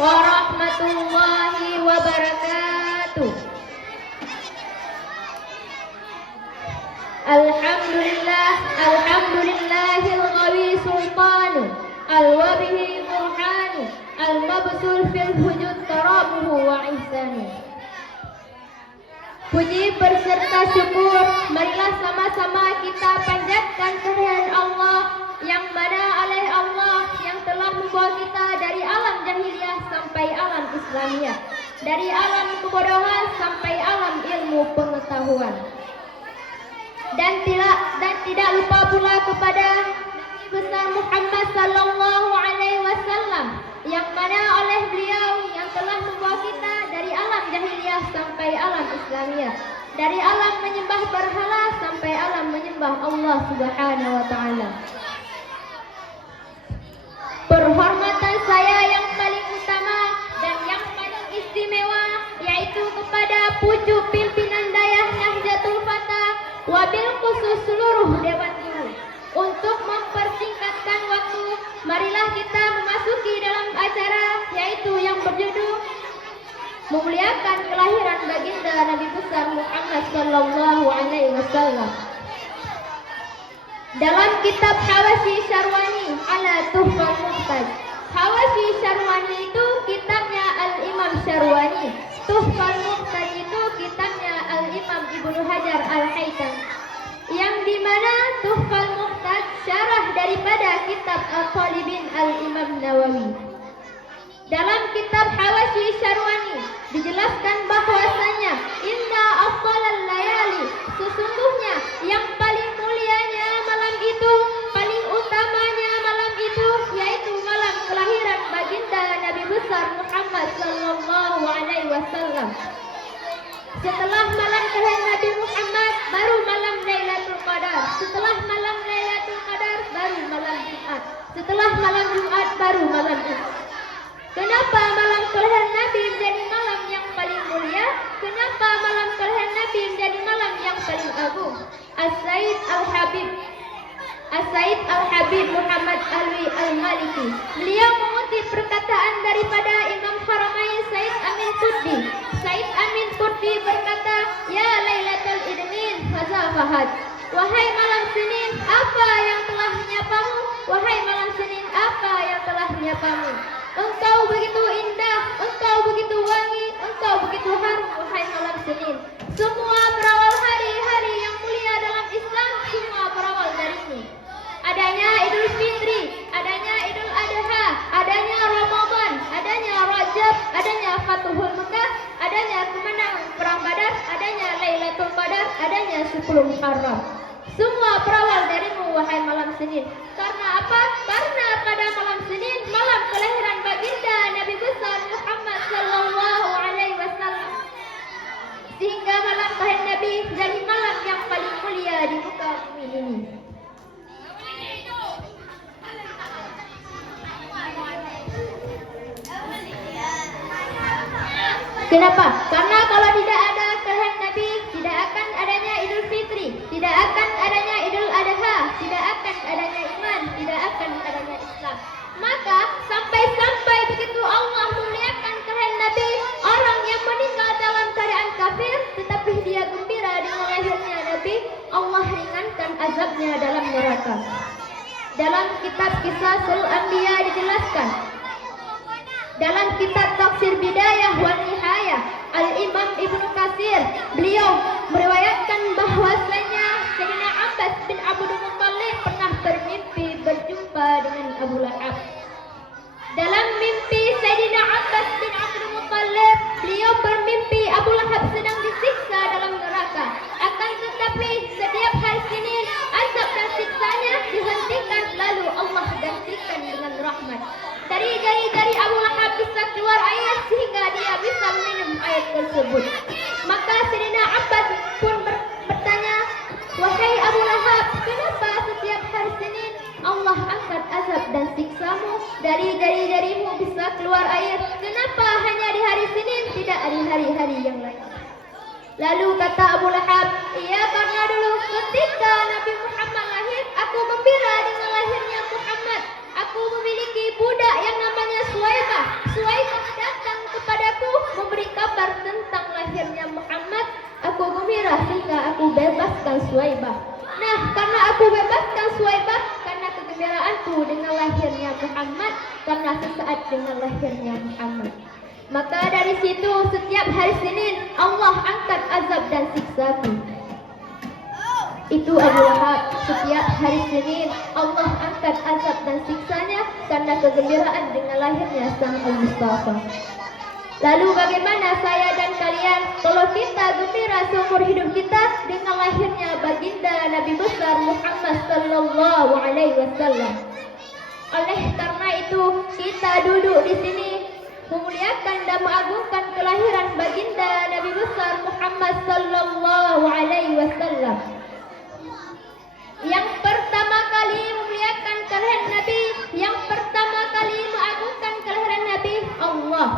warahmatullahi wabarakatuh. Alhamdulillahil qawi sultanu al-wabihi burhanu al-mabsul fil wujud karamuhu wa ihsanu. Puji berserta syukur, marilah sama-sama kita panjatkan kehadiran Allah yang mana oleh Allah yang telah membawa kita dari alam jahiliyah sampai alam Islamiyah, dari alam kebodohan sampai alam ilmu pengetahuan. Dan tidak lupa pula kepada Nabi besar Muhammad sallallahu alaihi wasallam yang mana oleh beliau yang telah membawa kita dari alam jahiliyah sampai alam Islamiyah, dari alam menyembah berhala sampai alam menyembah Allah Subhanahu wa taala. Penghormatan saya yang paling utama dan yang paling istimewa yaitu kepada pucuk pimpinan dayah Nahdlatul Fatah, wabil khusus seluruh dewan guru. Untuk mempersingkatkan waktu, marilah kita memasuki dalam acara yaitu yang berjudul memuliakan kelahiran baginda Nabi besar Muhammad sallallahu alaihi wasallam. Dalam kitab Hawashi Syarwani ala Tuhfal Muhtaj. Hawashi Syarwani itu kitabnya Al-Imam Syarwani. Tuhfal Muhtaj itu kitabnya Al-Imam Ibnu Hajar Al-Haytham. Yang dimana Tuhfal Muhtaj syarah daripada kitab Al-Talibin Al-Imam Nawawi. Dalam kitab Hawashi Syarwani dijelaskan bahwasanya inna afdalal layali, sesungguhnya yang paling mulianya malam itu, paling utamanya malam itu yaitu malam kelahiran baginda Nabi besar Muhammad sallallahu alaihi wasallam. Setelah malam kelahiran Nabi Muhammad baru malam Lailatul Qadar. Setelah malam Lailatul Qadar baru malam Jumat. Setelah malam Jumat baru malam Id. Kenapa malam kelahiran Nabi menjadi malam yang paling mulia? Kenapa malam kelahiran Nabi menjadi malam yang paling agung? As-Said Al-Habib Muhammad Alwi Al-Maliki, beliau mengutip perkataan daripada Imam Haramain Said Amin Qutbi. Said Amin Qutbi berkata, "Ya Lailatul Idnin Faza Fahad." Wahai malam Senin, apa yang telah menyapamu? Wahai malam Senin, apa yang telah menyapamu? Engkau begitu indah, engkau begitu wangi, engkau begitu harum, wahai malam Senin. Semua berawal hari-hari yang mulia dalam Islam, semua berawal darimu. Adanya Idul Fitri, adanya Idul Adha, adanya Ramadan, adanya Rajab, adanya Fathul Mekah, adanya kemenangan perang Badar, adanya Lailatul Qadar, adanya 10 Muharram. Semua berawal darimu, wahai malam Senin. Karena apa? Karena pada malam Senin, malam kelahiran baginda Nabi besar Muhammad sallallahu alaihi wasallam. Sehingga malam kelahiran Nabi jadi malam yang paling mulia di muka bumi ini. Kenapa? Karena kalau tidak ada kelahiran Nabi, tidak akan adanya Idul Fitri, tidak akan adanya Idul Adha, tidak akan adanya iman, tidak akan adanya Islam. Maka sampai begitu Allah memuliakan kelahiran Nabi, orang yang meninggal dalam keadaan kafir tetapi dia gembira dengan lahirnya Nabi, Allah ringankan azabnya dalam neraka. Dalam kitab Qisasul Anbiya dijelaskan, dalam kitab Tafsir Bidayah wa Nihayah, Al-Imam Ibnu Katsir, beliau meriwayatkan bahwasanya Sayyidina Abbas bin Abdul Muttalib pernah bermimpi berjumpa dengan Abu Lahab. Dalam mimpi Sayyidina Abbas bin Abdul Muttalib, beliau bermimpi Abu Lahab sedang disiksa dalam neraka. Akan tetapi setiap hari Senin, azab dan siksanya dihentikan, lalu Allah gantikan dengan rahmat. Dari jari-jari Abu Lahab bisa keluar air sehingga dia bisa minum air tersebut. Maka Sayyidina Abbas pun bertanya, "Wahai Abu Lahab, kenapa setiap hari Senin Allah angkat azab dan siksamu? Dari jari-jarimu bisa keluar air. Kenapa hanya di hari Senin, tidak di hari-hari yang lain?" Lalu kata Abu Lahab, "Iya, karena dulu ketika Nabi Muhammad lahir, aku gembira dengan lahirnya Muhammad. Aku memiliki budak yang namanya Suwaibah. Suwaibah aku bebaskan Suwaibah karena kegembiraanku dengan lahirnya Muhammad, karena sesaat dengan lahirnya Muhammad. Maka dari situ setiap hari Senin Allah angkat azab dan siksaku. Itu Abu Lahab, setiap hari Senin Allah angkat azab dan siksanya karena kegembiraan dengan lahirnya sang Al-Mustafa. Lalu bagaimana saya dan kalian kalau kita gembira seumur hidup kita dengan lahirnya baginda Nabi besar Muhammad sallallahu alaihi wasallam? Oleh karena itu kita duduk di sini memuliakan dan mengagungkan kelahiran baginda Nabi besar Muhammad sallallahu alaihi wasallam. Yang pertama kali memuliakan kelahiran Nabi, yang pertama kali mengagungkan kelahiran Nabi Allah.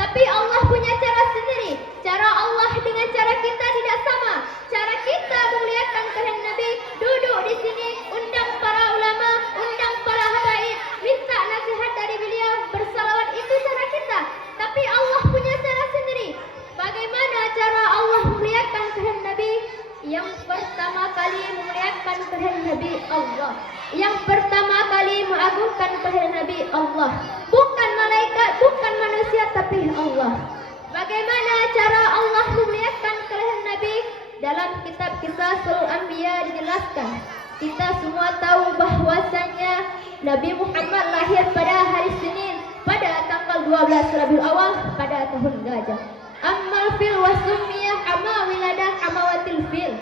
Tapi Allah punya cara sendiri. Cara Allah dengan cara kita tidak sama. Cara kita memuliakan kelahiran Nabi, duduk di sini, undang para ulama, undang para habaib, minta nasihat dari beliau, bersalawat, itu cara kita. Tapi Allah punya cara sendiri. Bagaimana cara Allah memuliakan kelahiran Nabi? Yang pertama kali memuliakan kelahiran Nabi Allah. Yang pertama kali mengagungkan kelahiran Nabi Allah. Bukan malaikat, bukan manusia, tapi Allah. Bagaimana cara Allah memuliakan kelahiran Nabi? Dalam kitab Qisasul Anbiya dijelaskan. Kita semua tahu bahwasanya Nabi Muhammad lahir pada hari Senin, pada tanggal 12 Rabiul Awal, pada tahun gajah. Ammal fil wasumiyah ama wiladah amawatil fil.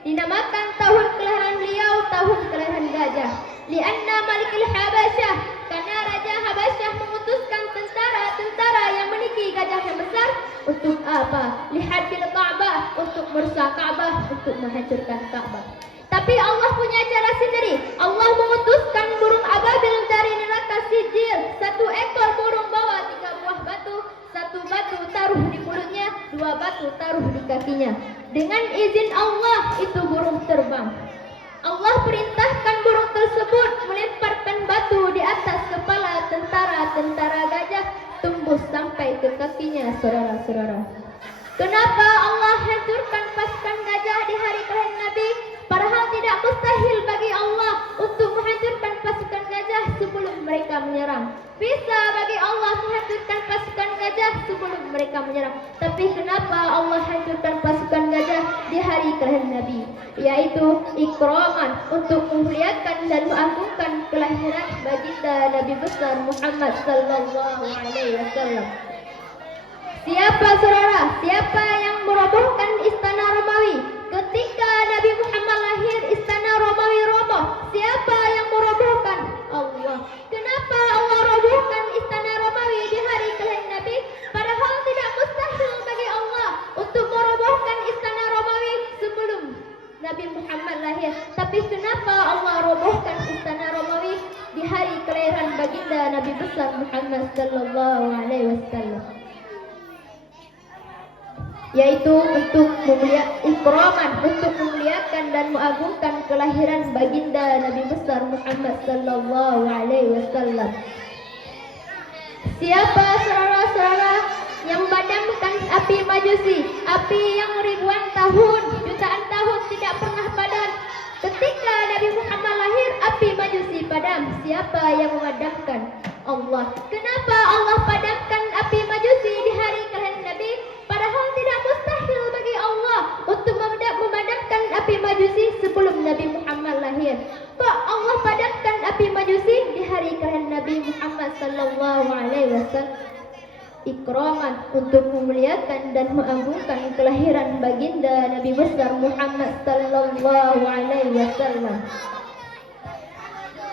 Dinamakan tahun kelahiran beliau tahun kelahiran gajah. Lianna malikil Habasyah, karena Raja Habasyah memutuskan tentara-tentara yang memiliki gajah yang besar untuk apa? Lihat bil Ka'bah, untuk merusak Ka'bah, untuk menghancurkan Ka'bah. Tapi Allah punya cara sendiri. Allah memutuskan burung ababil dari neraka Sijil. Satu ekor burung bawa 3 buah batu. Satu batu taruh di mulutnya, 2 batu taruh di kakinya. Dengan izin Allah itu burung terbang. Allah perintahkan burung tersebut melemparkan batu di atas kepala tentara gajah, tembus sampai ke kakinya, saudara-saudara. Kenapa Allah hancurkan pasukan gajah di hari kelahiran Nabi? Padahal tidak mustahil bagi Allah untuk menghancurkan pasukan gajah sebelum mereka menyerang. Bisa bagi Allah menghancurkan pasukan gajah sebelum mereka menyerang. Tapi kenapa Allah hancurkan pasukan gajah di hari kelahiran Nabi? Yaitu ikraman, untuk memuliakan dan mengagungkan kelahiran baginda Nabi besar Muhammad sallallahu alaihi wasallam. Siapa saudara? Siapa yang merobohkan istana Romawi? Ketika Nabi Muhammad lahir, istana Romawi roboh. Siapa yang merobohkan? Allah. Kenapa Allah robohkan istana Romawi di hari kelahiran Nabi? Padahal tidak mustahil bagi Allah untuk merobohkan istana Romawi sebelum Nabi Muhammad lahir. Tapi kenapa Allah robohkan istana Romawi di hari kelahiran baginda Nabi besar Muhammad sallallahu alaihi wasallam? Yaitu untuk ikraman, untuk memuliakan dan mengagungkan kelahiran baginda Nabi besar Muhammad sallallahu alaihi wasallam. Siapa saudara-saudara yang padamkan api Majusi, api yang ribuan tahun, jutaan tahun tidak pernah padam? Ketika Nabi Muhammad lahir, api Majusi padam. Siapa yang memadamkan? Allah. Kenapa Allah padamkan api Majusi di hari kelahiran Nabi? Padahal tidak mustahil bagi Allah untuk memadamkan api Majusi sebelum Nabi Muhammad lahir. Kok Allah padamkan api Majusi di hari kelahiran Nabi Muhammad sallallahu alaihi wasallam? Ikraman, untuk memuliakan dan mengagungkan kelahiran baginda Nabi besar Muhammad sallallahu alaihi wasallam.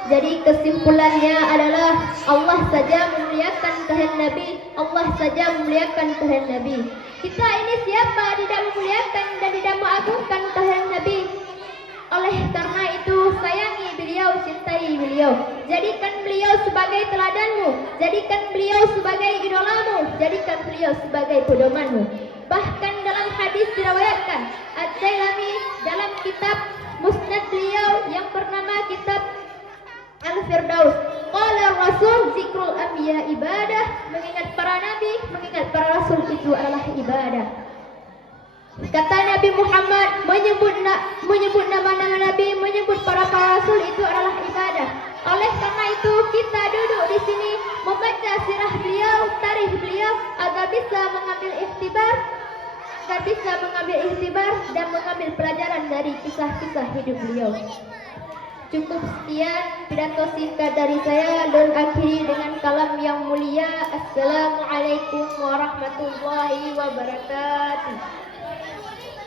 Jadi kesimpulannya adalah Allah saja memuliakan kelahiran Nabi, Allah saja memuliakan kelahiran Nabi. Kita ini siapa tidak memuliakan dan tidak mengagungkan kelahiran Nabi? Oleh karena itu sayangi beliau, cintai beliau. Jadikan beliau sebagai teladanmu, jadikan beliau sebagai idolamu, jadikan beliau sebagai pedomanmu. Bahkan dalam hadis diriwayatkan Ad-Dailami dalam kitab Musnad beliau yang bernama kitab Al-Firdaus, qala Rasul zikrul anbiya ibadah, mengingat para nabi, mengingat para rasul itu adalah ibadah. Kata Nabi Muhammad menyebut nama-nama nabi, menyebut para Rasul itu adalah ibadah. Oleh karena itu kita duduk di sini membaca sirah beliau, tarikh beliau agar bisa mengambil ikhtibar dan mengambil pelajaran dari kisah-kisah hidup beliau. Cukup sekian pidato singkat dari saya dan akhiri dengan kalam yang mulia. Assalamualaikum warahmatullahi wabarakatuh.